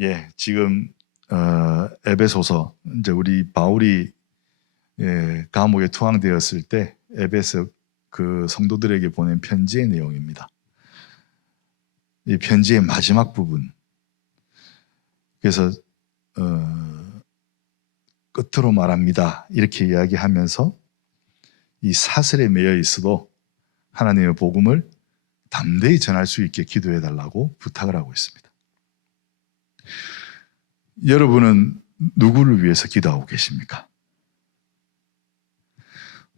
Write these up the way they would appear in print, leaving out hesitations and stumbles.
예, 지금 에베소서 이제 우리 바울이 감옥에 투항되었을 때 에베소 그 성도들에게 보낸 편지의 내용입니다. 이 편지의 마지막 부분. 그래서 끝으로 말합니다. 이렇게 이야기하면서 이 사슬에 매여 있어도 하나님의 복음을 담대히 전할 수 있게 기도해 달라고 부탁을 하고 있습니다. 여러분은 누구를 위해서 기도하고 계십니까?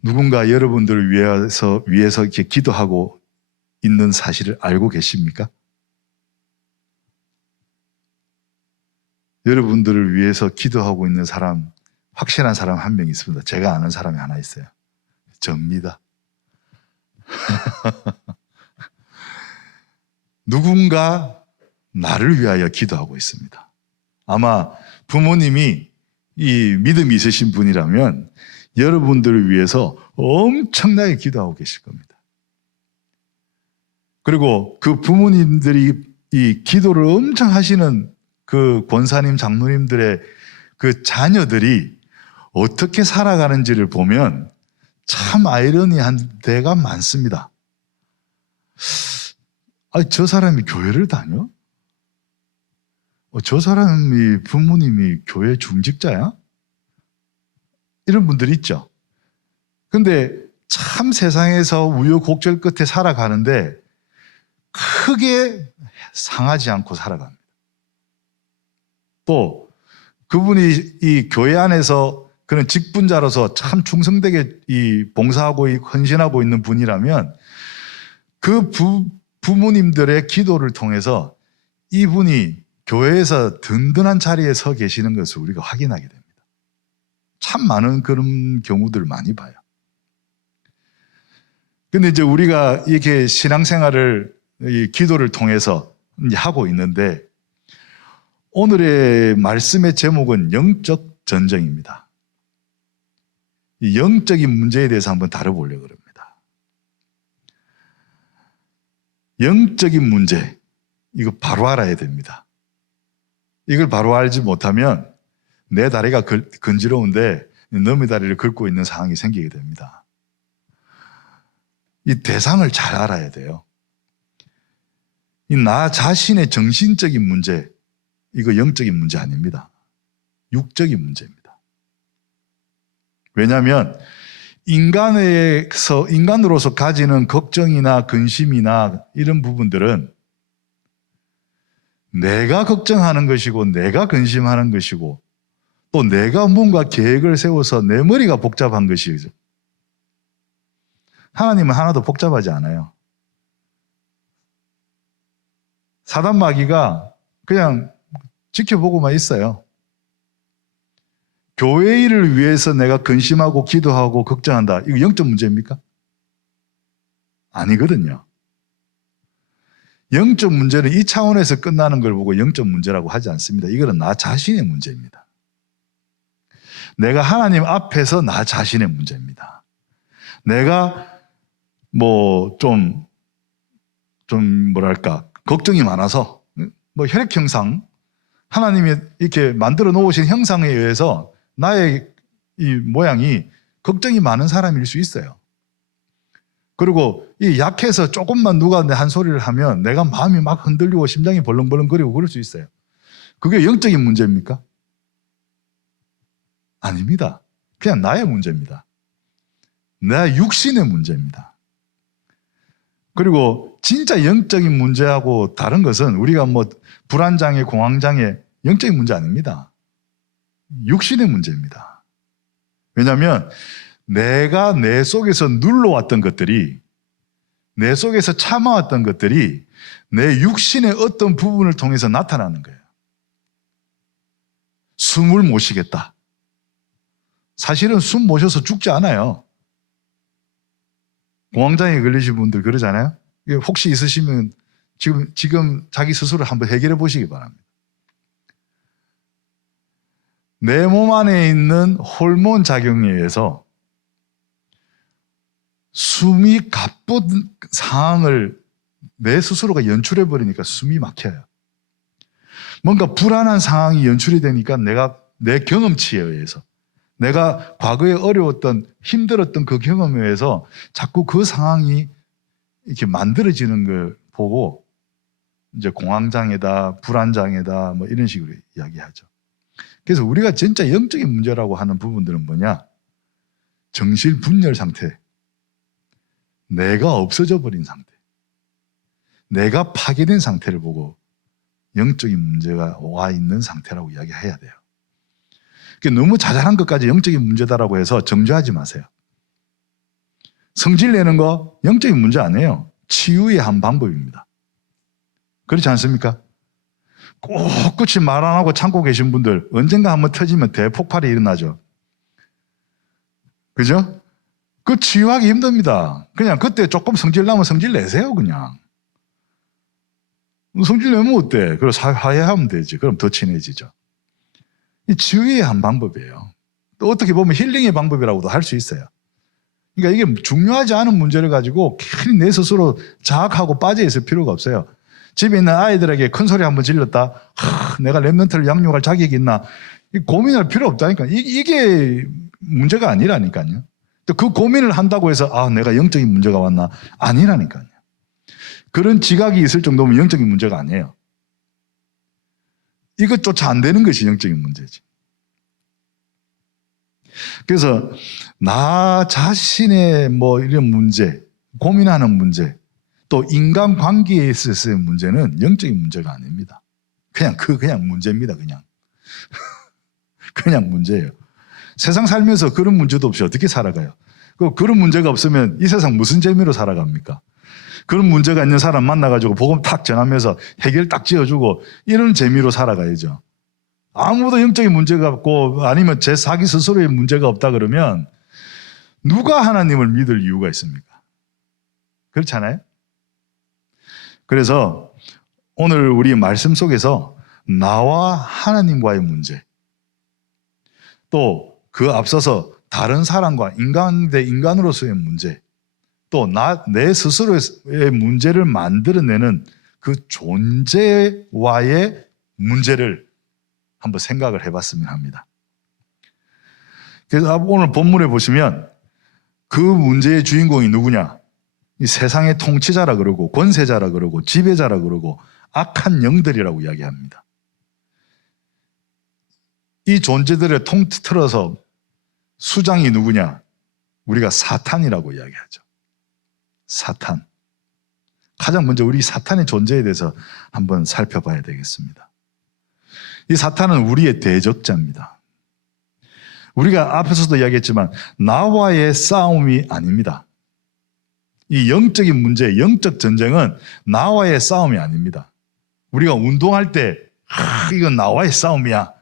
누군가 여러분들을 위해서 이렇게 기도하고 있는 사실을 알고 계십니까? 여러분들을 위해서 기도하고 있는 사람, 확실한 사람 한 명 있습니다. 제가 아는 사람이 하나 있어요. 접니다. 누군가 나를 위하여 기도하고 있습니다. 아마 부모님이 이 믿음이 있으신 분이라면 여러분들을 위해서 엄청나게 기도하고 계실 겁니다. 그리고 그 부모님들이 이 기도를 엄청 하시는 그 권사님, 장로님들의 그 자녀들이 어떻게 살아가는지를 보면 참 아이러니한 데가 많습니다. 아니, 저 사람이 교회를 다녀? 저 사람이 부모님이 교회 중직자야? 이런 분들이 있죠. 근데 참 세상에서 우여곡절 끝에 살아가는데 크게 상하지 않고 살아갑니다. 또 그분이 이 교회 안에서 그런 직분자로서 참 충성되게 이 봉사하고 헌신하고 있는 분이라면 그 부모님들의 기도를 통해서 이분이 교회에서 든든한 자리에 서 계시는 것을 우리가 확인하게 됩니다. 참 많은 그런 경우들을 많이 봐요. 근데 이제 우리가 이렇게 신앙생활을 이 기도를 통해서 이제 하고 있는데 오늘의 말씀의 제목은 영적 전쟁입니다. 이 영적인 문제에 대해서 한번 다뤄보려고 합니다. 영적인 문제, 이거 바로 알아야 됩니다. 이걸 바로 알지 못하면 내 다리가 건지러운데 너의 다리를 긁고 있는 상황이 생기게 됩니다. 이 대상을 잘 알아야 돼요. 이 나 자신의 정신적인 문제, 이거 영적인 문제 아닙니다. 육적인 문제입니다. 왜냐하면 인간으로서 가지는 걱정이나 근심이나 이런 부분들은 내가 걱정하는 것이고 내가 근심하는 것이고 또 내가 뭔가 계획을 세워서 내 머리가 복잡한 것이죠. 하나님은 하나도 복잡하지 않아요. 사단 마귀가 그냥 지켜보고만 있어요. 교회 일을 위해서 내가 근심하고 기도하고 걱정한다. 이거 영적 문제입니까? 아니거든요. 영적 문제는 이 차원에서 끝나는 걸 보고 영적 문제라고 하지 않습니다. 이거는 나 자신의 문제입니다. 내가 하나님 앞에서 나 자신의 문제입니다. 내가 뭐랄까 걱정이 많아서 혈액 형상, 하나님이 이렇게 만들어 놓으신 형상에 의해서 나의 이 모양이 걱정이 많은 사람일 수 있어요. 그리고 이 약해서 조금만 누가 한 소리를 하면 내가 마음이 막 흔들리고 심장이 벌렁벌렁거리고 그럴 수 있어요. 그게 영적인 문제입니까? 아닙니다. 그냥 나의 문제입니다. 내 육신의 문제입니다. 그리고 진짜 영적인 문제하고 다른 것은 우리가 불안장애, 공황장애, 영적인 문제 아닙니다. 육신의 문제입니다. 왜냐하면 내가 내 속에서 눌러왔던 것들이, 내 속에서 참아왔던 것들이 내 육신의 어떤 부분을 통해서 나타나는 거예요. 숨을 못 쉬겠다. 사실은 숨 못 쉬어서 죽지 않아요. 공황장애 걸리신 분들 그러잖아요. 혹시 있으시면 지금 자기 스스로 한번 해결해 보시기 바랍니다. 내 몸 안에 있는 호르몬 작용에 의해서 숨이 가쁜 상황을 내 스스로가 연출해 버리니까 숨이 막혀요. 뭔가 불안한 상황이 연출이 되니까 내가 내 경험치에 의해서 내가 과거에 어려웠던 힘들었던 그 경험에 의해서 자꾸 그 상황이 이렇게 만들어지는 걸 보고 이제 공황장애다, 불안장애다 뭐 이런 식으로 이야기하죠. 그래서 우리가 진짜 영적인 문제라고 하는 부분들은 뭐냐? 정신분열 상태, 내가 없어져 버린 상태, 내가 파괴된 상태를 보고 영적인 문제가 와 있는 상태라고 이야기해야 돼요. 너무 자잘한 것까지 영적인 문제다라고 해서 정죄하지 마세요. 성질 내는 거 영적인 문제 아니에요. 치유의 한 방법입니다. 그렇지 않습니까? 꿋꿋이 말 안 하고 참고 계신 분들 언젠가 한번 터지면 대폭발이 일어나죠. 그죠? 그 치유하기 힘듭니다. 그냥 그때 조금 성질 나면 성질 내세요, 그냥. 성질 내면 어때? 그럼 화해하면 되지. 그럼 더 친해지죠. 이 치유의 한 방법이에요. 또 어떻게 보면 힐링의 방법이라고도 할 수 있어요. 그러니까 이게 중요하지 않은 문제를 가지고 괜히 내 스스로 자학하고 빠져 있을 필요가 없어요. 집에 있는 아이들에게 큰 소리 한번 질렀다. 내가 랩런트를 양육할 자격이 있나? 고민할 필요 없다니까. 이게 문제가 아니라니까요. 또 그 고민을 한다고 해서 내가 영적인 문제가 왔나? 아니라니까요. 그런 지각이 있을 정도면 영적인 문제가 아니에요. 이것조차 안 되는 것이 영적인 문제지. 그래서 나 자신의 이런 문제, 고민하는 문제, 또 인간관계에 있어서의 문제는 영적인 문제가 아닙니다. 그냥 문제입니다. 그냥 문제예요. 세상 살면서 그런 문제도 없이 어떻게 살아가요? 그런 문제가 없으면 이 세상 무슨 재미로 살아갑니까? 그런 문제가 있는 사람 만나가지고 복음 탁 전하면서 해결 딱 지어주고 이런 재미로 살아가야죠. 아무도 영적인 문제가 없고 아니면 제 자기 스스로의 문제가 없다 그러면 누가 하나님을 믿을 이유가 있습니까? 그렇잖아요? 그래서 오늘 우리 말씀 속에서 나와 하나님과의 문제, 또 그 앞서서 다른 사람과 인간 대 인간으로서의 문제, 또 내 스스로의 문제를 만들어내는 그 존재와의 문제를 한번 생각을 해봤으면 합니다. 그래서 오늘 본문에 보시면 그 문제의 주인공이 누구냐? 이 세상의 통치자라 그러고 권세자라 그러고 지배자라 그러고 악한 영들이라고 이야기합니다. 이 존재들을 통틀어서 수장이 누구냐? 우리가 사탄이라고 이야기하죠. 사탄. 가장 먼저 우리 사탄의 존재에 대해서 한번 살펴봐야 되겠습니다. 이 사탄은 우리의 대적자입니다. 우리가 앞에서도 이야기했지만 나와의 싸움이 아닙니다. 이 영적인 문제, 영적 전쟁은 나와의 싸움이 아닙니다. 우리가 운동할 때 이건 나와의 싸움이야.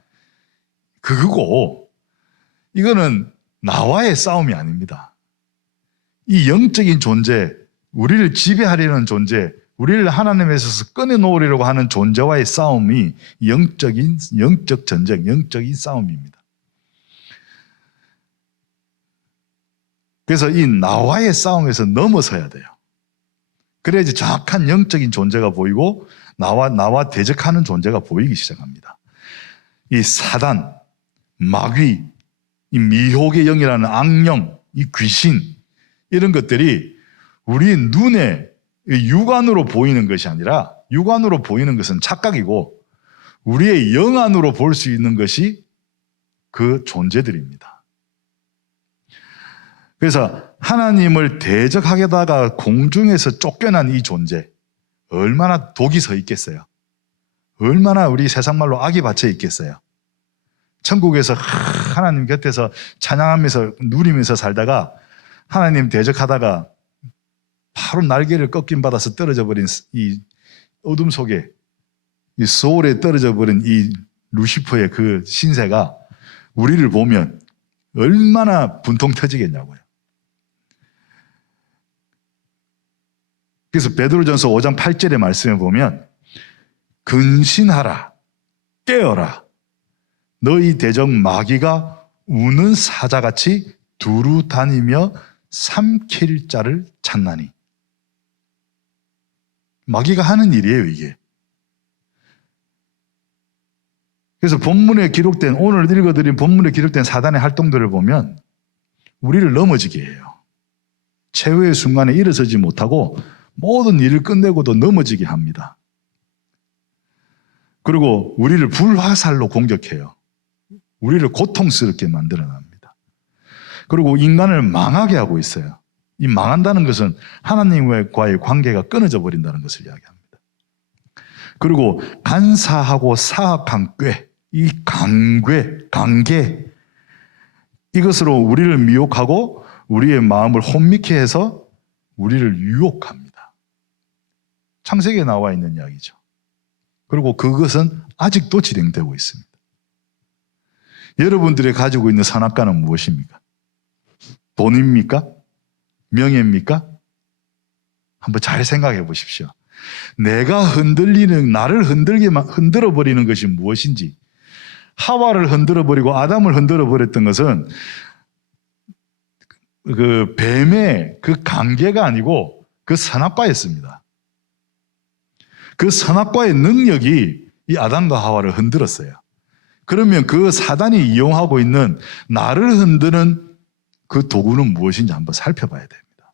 그거고 이거는 나와의 싸움이 아닙니다. 이 영적인 존재, 우리를 지배하려는 존재, 우리를 하나님에서 꺼내놓으려고 하는 존재와의 싸움이 영적 전쟁, 영적인 싸움입니다. 그래서 이 나와의 싸움에서 넘어서야 돼요. 그래야지 정확한 영적인 존재가 보이고 나와 대적하는 존재가 보이기 시작합니다. 이 사단, 마귀, 이 미혹의 영이라는 악령, 이 귀신, 이런 것들이 우리 눈에 육안으로 보이는 것이 아니라 육안으로 보이는 것은 착각이고 우리의 영안으로 볼 수 있는 것이 그 존재들입니다. 그래서 하나님을 대적하게다가 공중에서 쫓겨난 이 존재, 얼마나 독이 서 있겠어요? 얼마나 우리 세상 말로 악이 받쳐 있겠어요? 천국에서 하나님 곁에서 찬양하면서 누리면서 살다가 하나님 대적하다가 바로 날개를 꺾임 받아서 떨어져 버린 이 어둠 속에 이 소울에 떨어져 버린 이 루시퍼의 그 신세가 우리를 보면 얼마나 분통 터지겠냐고요. 그래서 베드로전서 5장 8절의 말씀에 보면 근신하라, 깨어라. 너희 대적 마귀가 우는 사자같이 두루 다니며 삼킬 자를 찾나니. 마귀가 하는 일이에요, 이게. 그래서 본문에 기록된, 오늘 읽어드린 본문에 기록된 사단의 활동들을 보면 우리를 넘어지게 해요. 최후의 순간에 일어서지 못하고 모든 일을 끝내고도 넘어지게 합니다. 그리고 우리를 불화살로 공격해요. 우리를 고통스럽게 만들어냅니다. 그리고 인간을 망하게 하고 있어요. 이 망한다는 것은 하나님과의 관계가 끊어져 버린다는 것을 이야기합니다. 그리고 간사하고 사악한 꾀, 이 관계, 이것으로 우리를 미혹하고 우리의 마음을 혼미케 해서 우리를 유혹합니다. 창세기에 나와 있는 이야기죠. 그리고 그것은 아직도 진행되고 있습니다. 여러분들이 가지고 있는 선악과는 무엇입니까? 돈입니까? 명예입니까? 한번 잘 생각해 보십시오. 내가 나를 흔들어버리는 것이 무엇인지, 하와를 흔들어버리고 아담을 흔들어버렸던 것은 그 뱀의 그 관계가 아니고 그 선악과였습니다. 그 선악과의 능력이 이 아담과 하와를 흔들었어요. 그러면 그 사단이 이용하고 있는 나를 흔드는 그 도구는 무엇인지 한번 살펴봐야 됩니다.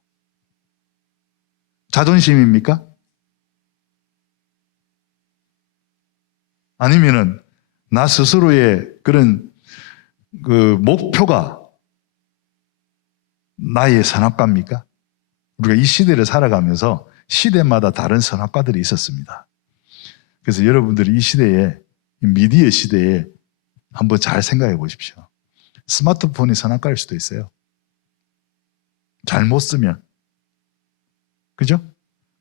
자존심입니까? 아니면은 나 스스로의 그런 그 목표가 나의 선악과입니까? 우리가 이 시대를 살아가면서 시대마다 다른 선악과들이 있었습니다. 그래서 여러분들이 이 시대에, 이 미디어 시대에 한번 잘 생각해 보십시오. 스마트폰이 선악과일 수도 있어요. 잘못 쓰면. 그죠?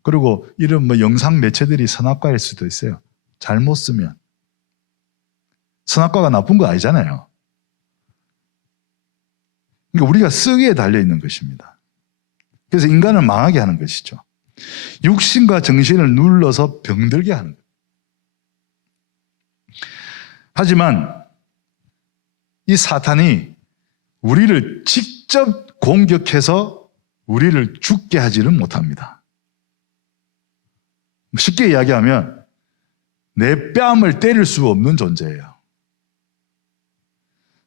그리고 이런 뭐 영상 매체들이 선악과일 수도 있어요. 잘못 쓰면. 선악과가 나쁜 거 아니잖아요. 그러니까 우리가 쓰기에 달려있는 것입니다. 그래서 인간을 망하게 하는 것이죠. 육신과 정신을 눌러서 병들게 하는 거예요. 하지만 이 사탄이 우리를 직접 공격해서 우리를 죽게 하지는 못합니다. 쉽게 이야기하면 내 뺨을 때릴 수 없는 존재예요.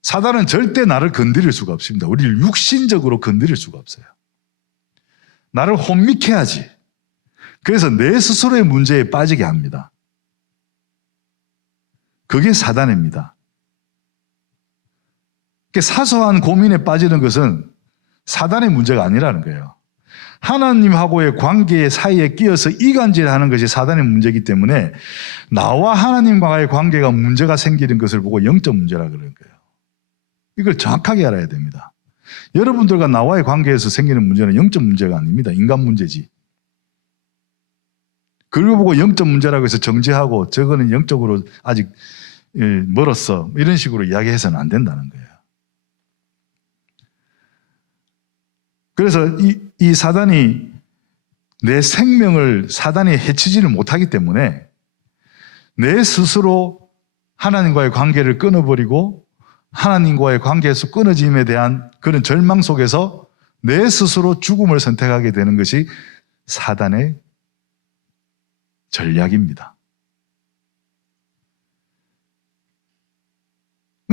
사단은 절대 나를 건드릴 수가 없습니다. 우리를 육신적으로 건드릴 수가 없어요. 나를 혼미케 하지. 그래서 내 스스로의 문제에 빠지게 합니다. 그게 사단입니다. 사소한 고민에 빠지는 것은 사단의 문제가 아니라는 거예요. 하나님하고의 관계 사이에 끼어서 이간질하는 것이 사단의 문제이기 때문에 나와 하나님과의 관계가 문제가 생기는 것을 보고 영적 문제라 그러는 거예요. 이걸 정확하게 알아야 됩니다. 여러분들과 나와의 관계에서 생기는 문제는 영적 문제가 아닙니다. 인간 문제지. 그걸 보고 영적 문제라고 해서 정죄하고 저거는 영적으로 아직 멀었어, 이런 식으로 이야기해서는 안 된다는 거예요. 그래서 이 사단이 내 생명을 사단이 해치지를 못하기 때문에 내 스스로 하나님과의 관계를 끊어버리고 하나님과의 관계에서 끊어짐에 대한 그런 절망 속에서 내 스스로 죽음을 선택하게 되는 것이 사단의 전략입니다.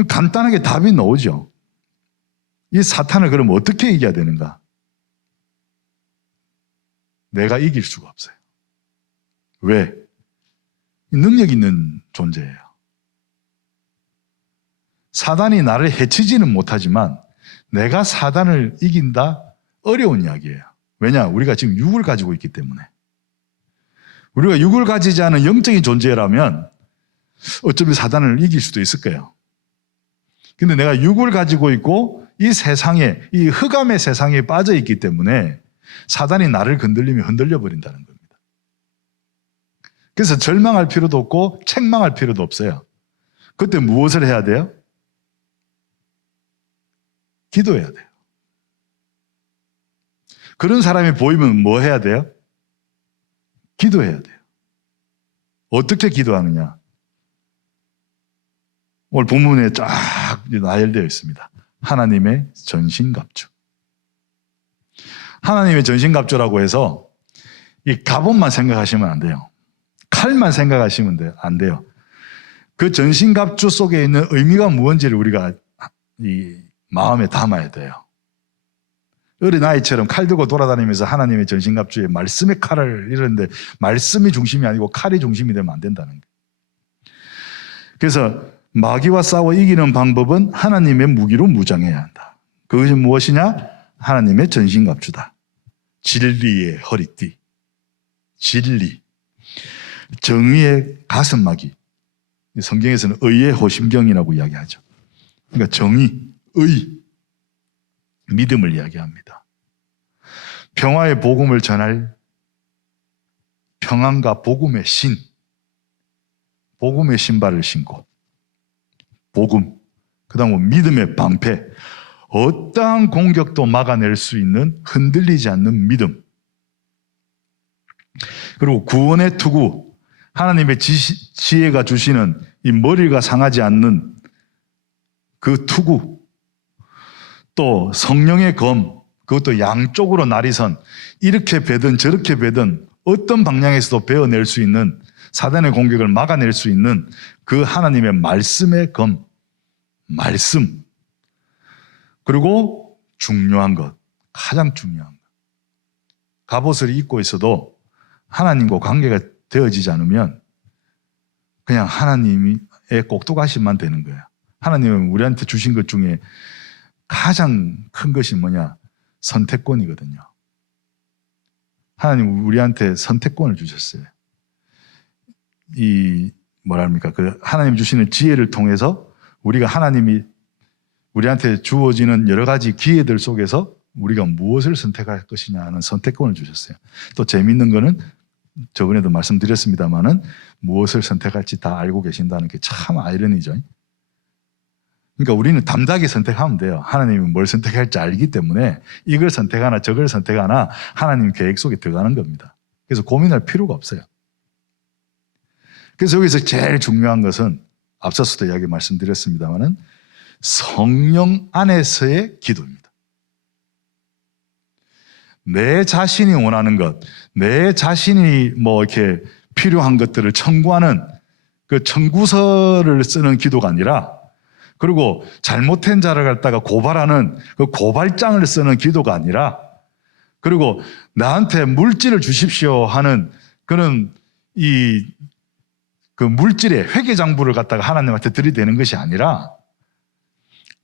간단하게 답이 나오죠. 이 사탄을 그럼 어떻게 이겨야 되는가? 내가 이길 수가 없어요. 왜? 능력 있는 존재예요. 사단이 나를 해치지는 못하지만 내가 사단을 이긴다? 어려운 이야기예요. 왜냐? 우리가 지금 육을 가지고 있기 때문에. 우리가 육을 가지지 않은 영적인 존재라면 어쩌면 사단을 이길 수도 있을 거예요. 근데 내가 육을 가지고 있고 이 세상에, 이 흑암의 세상에 빠져 있기 때문에 사단이 나를 건들리면 흔들려 버린다는 겁니다. 그래서 절망할 필요도 없고 책망할 필요도 없어요. 그때 무엇을 해야 돼요? 기도해야 돼요. 그런 사람이 보이면 뭐 해야 돼요? 기도해야 돼요. 어떻게 기도하느냐? 오늘 본문에 쫙 나열되어 있습니다. 하나님의 전신갑주. 하나님의 전신갑주라고 해서 이 갑옷만 생각하시면 안 돼요. 칼만 생각하시면 안 돼요. 그 전신갑주 속에 있는 의미가 무엇인지를 우리가 이 마음에 담아야 돼요. 어린아이처럼 칼 들고 돌아다니면서 하나님의 전신갑주에 말씀의 칼을 이러는데 말씀이 중심이 아니고 칼이 중심이 되면 안 된다는 거예요. 그래서 마귀와 싸워 이기는 방법은 하나님의 무기로 무장해야 한다. 그것이 무엇이냐? 하나님의 전신갑주다. 진리의 허리띠, 진리, 정의의 가슴막이. 성경에서는 의의 호심경이라고 이야기하죠. 그러니까 정의, 의, 믿음을 이야기합니다. 평화의 복음을 전할 평안과 복음의 신, 복음의 신발을 신고 복음, 그 다음은 믿음의 방패, 어떠한 공격도 막아낼 수 있는 흔들리지 않는 믿음, 그리고 구원의 투구, 하나님의 지혜가 주시는 이 머리가 상하지 않는 그 투구, 또 성령의 검, 그것도 양쪽으로 나리선, 이렇게 베든 저렇게 베든 어떤 방향에서도 베어낼 수 있는, 사단의 공격을 막아낼 수 있는 그 하나님의 말씀의 검, 말씀. 그리고 중요한 것, 가장 중요한 것, 갑옷을 입고 있어도 하나님과 관계가 되어지지 않으면 그냥 하나님의 꼭두가시만 되는 거예요. 하나님은 우리한테 주신 것 중에 가장 큰 것이 뭐냐? 선택권이거든요. 하나님 우리한테 선택권을 주셨어요. 그 하나님 주시는 지혜를 통해서 우리가 하나님이 우리한테 주어지는 여러 가지 기회들 속에서 우리가 무엇을 선택할 것이냐 하는 선택권을 주셨어요. 또 재미있는 거는 저번에도 말씀드렸습니다마는 무엇을 선택할지 다 알고 계신다는 게 참 아이러니죠. 그러니까 우리는 담대하게 선택하면 돼요. 하나님은 뭘 선택할지 알기 때문에 이걸 선택하나 저걸 선택하나 하나님 계획 속에 들어가는 겁니다. 그래서 고민할 필요가 없어요. 그래서 여기서 제일 중요한 것은 앞서서도 이야기 말씀드렸습니다마는 성령 안에서의 기도입니다. 내 자신이 원하는 것, 내 자신이 이렇게 필요한 것들을 청구하는 그 청구서를 쓰는 기도가 아니라, 그리고 잘못된 자를 갖다가 고발하는 그 고발장을 쓰는 기도가 아니라, 그리고 나한테 물질을 주십시오 하는 그런 그 물질의 회계장부를 갖다가 하나님한테 들이대는 것이 아니라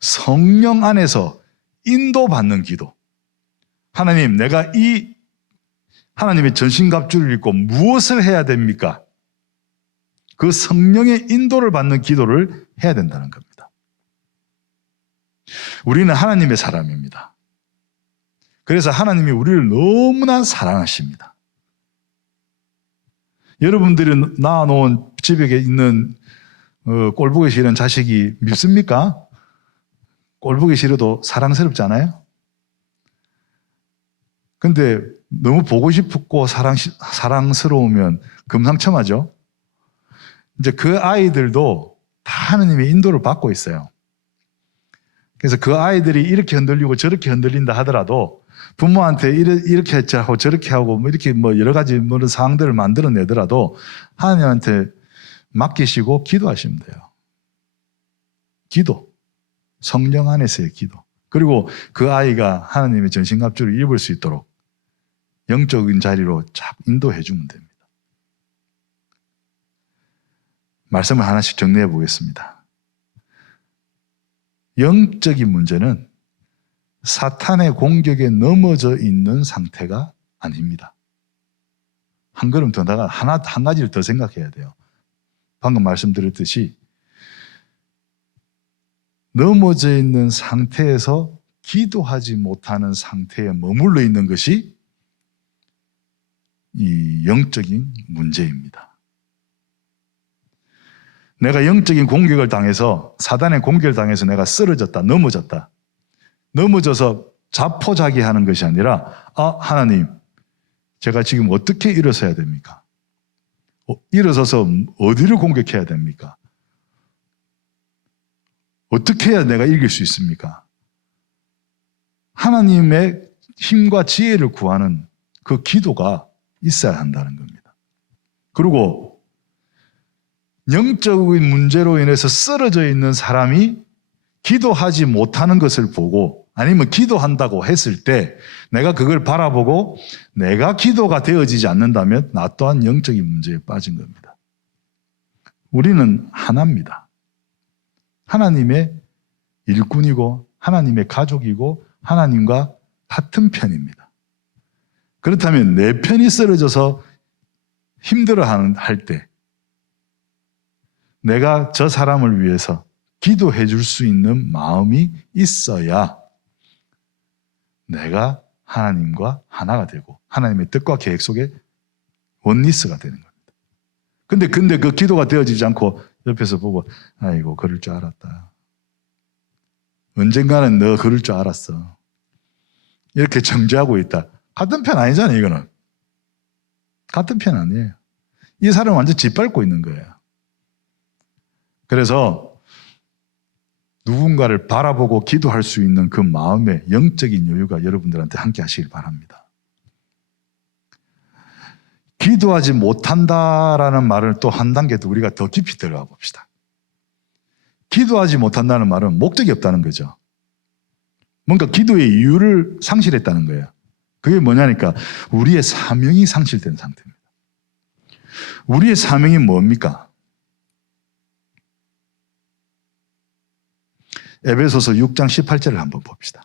성령 안에서 인도받는 기도. 하나님, 내가 이 하나님의 전신갑주를 입고 무엇을 해야 됩니까? 그 성령의 인도를 받는 기도를 해야 된다는 겁니다. 우리는 하나님의 사람입니다. 그래서 하나님이 우리를 너무나 사랑하십니다. 여러분들이 낳아놓은 집에 있는 꼴보기 싫은 자식이 밉습니까? 꼴보기 싫어도 사랑스럽잖아요. 근데 너무 보고 싶고 사랑스러우면 금상첨화죠. 이제 그 아이들도 다 하나님의 인도를 받고 있어요. 그래서 그 아이들이 이렇게 흔들리고 저렇게 흔들린다 하더라도 부모한테 이렇게 하고 저렇게 하고 이렇게 여러 가지 그런 상황들을 만들어내더라도 하나님한테 맡기시고 기도하시면 돼요. 기도. 성령 안에서의 기도. 그리고 그 아이가 하나님의 전신갑주를 입을 수 있도록 영적인 자리로 쫙 인도해 주면 됩니다. 말씀을 하나씩 정리해 보겠습니다. 영적인 문제는 사탄의 공격에 넘어져 있는 상태가 아닙니다. 한 걸음 더 나가 한 가지를 더 생각해야 돼요. 방금 말씀드렸듯이 넘어져 있는 상태에서 기도하지 못하는 상태에 머물러 있는 것이 이 영적인 문제입니다. 내가 영적인 공격을 당해서, 사단의 공격을 당해서 내가 쓰러졌다, 넘어져서 자포자기하는 것이 아니라, 하나님, 제가 지금 어떻게 일어서야 됩니까? 일어서서 어디를 공격해야 됩니까? 어떻게 해야 내가 이길 수 있습니까? 하나님의 힘과 지혜를 구하는 그 기도가 있어야 한다는 겁니다. 그리고 영적인 문제로 인해서 쓰러져 있는 사람이 기도하지 못하는 것을 보고 아니면 기도한다고 했을 때 내가 그걸 바라보고 내가 기도가 되어지지 않는다면 나 또한 영적인 문제에 빠진 겁니다. 우리는 하나입니다. 하나님의 일꾼이고 하나님의 가족이고 하나님과 같은 편입니다. 그렇다면 내 편이 쓰러져서 힘들어할 때 내가 저 사람을 위해서 기도해 줄 수 있는 마음이 있어야 내가 하나님과 하나가 되고 하나님의 뜻과 계획 속에 원리스가 되는 겁니다. 근데 그 기도가 되어지지 않고 옆에서 보고 아이고 그럴 줄 알았다. 언젠가는 너 그럴 줄 알았어. 이렇게 정죄하고 있다. 같은 편 아니잖아요, 이거는. 같은 편 아니에요. 이 사람은 완전 짓밟고 있는 거예요. 그래서 누군가를 바라보고 기도할 수 있는 그 마음의 영적인 여유가 여러분들한테 함께 하시길 바랍니다. 기도하지 못한다라는 말을 또 한 단계 더 우리가 더 깊이 들어가 봅시다. 기도하지 못한다는 말은 목적이 없다는 거죠. 뭔가 기도의 이유를 상실했다는 거예요. 그게 뭐냐니까 우리의 사명이 상실된 상태입니다. 우리의 사명이 뭡니까? 에베소서 6장 18절을 한번 봅시다.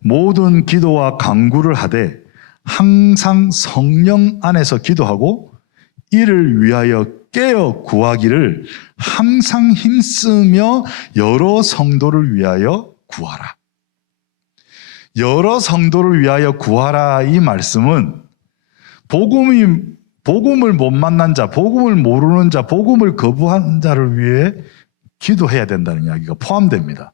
모든 기도와 간구를 하되 항상 성령 안에서 기도하고 이를 위하여 깨어 구하기를 항상 힘쓰며 여러 성도를 위하여 구하라. 여러 성도를 위하여 구하라 이 말씀은 복음을 못 만난 자, 복음을 모르는 자, 복음을 거부한 자를 위해 기도해야 된다는 이야기가 포함됩니다.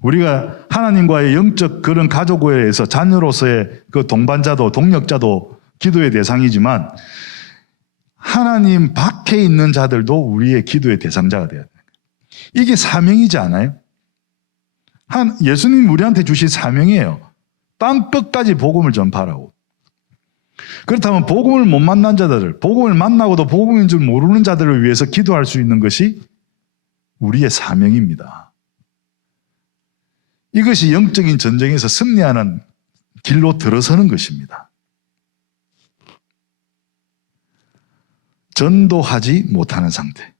우리가 하나님과의 영적 그런 가족에서 자녀로서의 그 동반자도 동력자도 기도의 대상이지만 하나님 밖에 있는 자들도 우리의 기도의 대상자가 되어야 됩니다. 이게 사명이지 않아요? 예수님 우리한테 주신 사명이에요. 땅 끝까지 복음을 전파하라고. 그렇다면 복음을 못 만난 자들, 복음을 만나고도 복음인 줄 모르는 자들을 위해서 기도할 수 있는 것이 우리의 사명입니다. 이것이 영적인 전쟁에서 승리하는 길로 들어서는 것입니다. 전도하지 못하는 상태.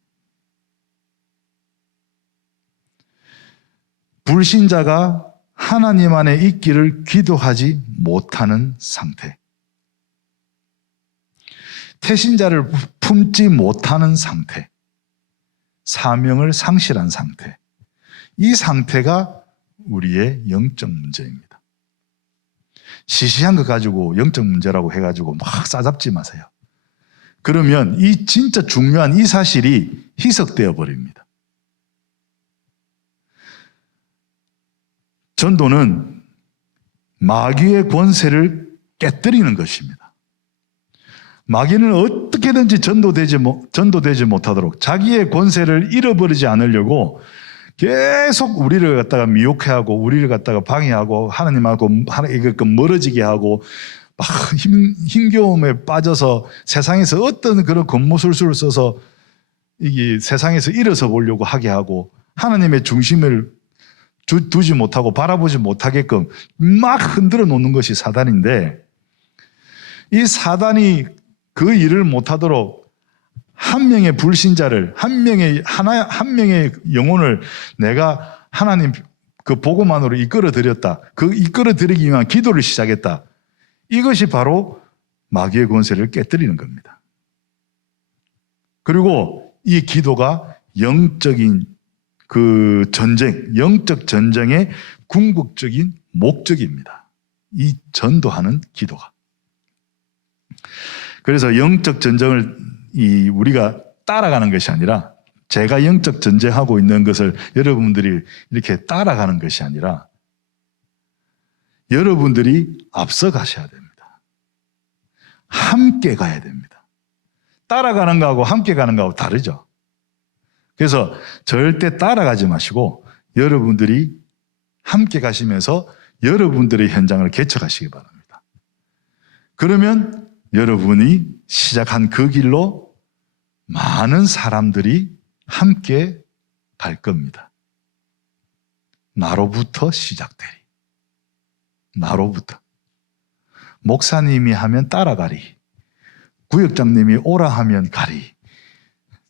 불신자가 하나님 안에 있기를 기도하지 못하는 상태. 태신자를 품지 못하는 상태. 사명을 상실한 상태. 이 상태가 우리의 영적 문제입니다. 시시한 거 가지고 영적 문제라고 해가지고 막 싸잡지 마세요. 그러면 이 진짜 중요한 이 사실이 희석되어 버립니다. 전도는 마귀의 권세를 깨뜨리는 것입니다. 마귀는 어떻게든지 전도되지 못하도록 자기의 권세를 잃어버리지 않으려고 계속 우리를 갖다가 미혹해하고 우리를 갖다가 방해하고 하나님하고 멀어지게 하고 막 힘겨움에 빠져서 세상에서 어떤 그런 겉모술수를 써서 이게 세상에서 일어서 보려고 하게 하고 하나님의 중심을 두지 못하고 바라보지 못하게끔 막 흔들어 놓는 것이 사단인데 이 사단이 그 일을 못하도록 한 명의 불신자를 한 명의 영혼을 내가 하나님 그 복음만으로 이끌어 드렸다. 그 이끌어 드리기 위한 기도를 시작했다. 이것이 바로 마귀의 권세를 깨뜨리는 겁니다. 그리고 이 기도가 영적인 그 전쟁, 영적 전쟁의 궁극적인 목적입니다. 이 전도하는 기도가. 그래서 영적 전쟁을 우리가 따라가는 것이 아니라 제가 영적 전쟁하고 있는 것을 여러분들이 이렇게 따라가는 것이 아니라 여러분들이 앞서 가셔야 됩니다. 함께 가야 됩니다. 따라가는 거하고 함께 가는 거하고 다르죠. 그래서 절대 따라가지 마시고 여러분들이 함께 가시면서 여러분들의 현장을 개척하시기 바랍니다. 그러면 여러분이 시작한 그 길로 많은 사람들이 함께 갈 겁니다. 나로부터 시작되리. 나로부터. 목사님이 하면 따라가리. 구역장님이 오라 하면 가리.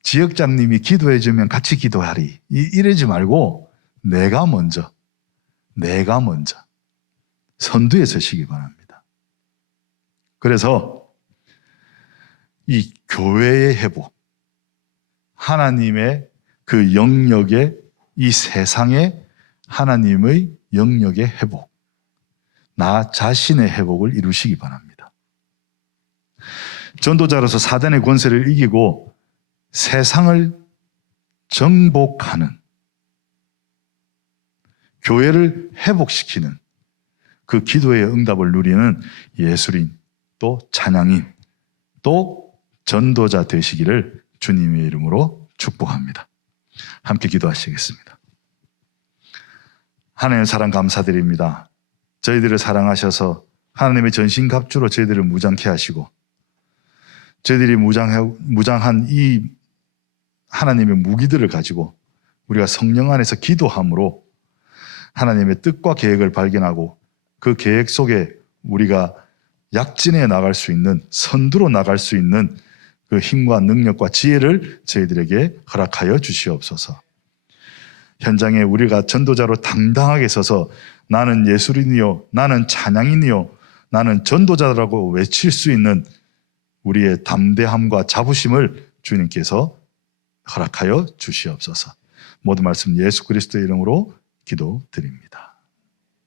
지역장님이 기도해주면 같이 기도하리. 이러지 말고 내가 먼저 선두에 서시기 바랍니다. 그래서 이 교회의 회복, 하나님의 그 영역의, 이 세상의 하나님의 영역의 회복, 나 자신의 회복을 이루시기 바랍니다. 전도자로서 사단의 권세를 이기고 세상을 정복하는, 교회를 회복시키는 그 기도의 응답을 누리는 예술인, 또 찬양인, 또 전도자 되시기를 주님의 이름으로 축복합니다. 함께 기도하시겠습니다. 하나님의 사랑 감사드립니다. 저희들을 사랑하셔서 하나님의 전신갑주로 저희들을 무장케 하시고, 저희들이 무장한 이 하나님의 무기들을 가지고 우리가 성령 안에서 기도함으로 하나님의 뜻과 계획을 발견하고 그 계획 속에 우리가 약진해 나갈 수 있는, 선두로 나갈 수 있는 그 힘과 능력과 지혜를 저희들에게 허락하여 주시옵소서. 현장에 우리가 전도자로 당당하게 서서 나는 예술인이요, 나는 찬양인이요, 나는 전도자라고 외칠 수 있는 우리의 담대함과 자부심을 주님께서 허락하여 주시옵소서. 모든 말씀 예수 그리스도의 이름으로 기도드립니다.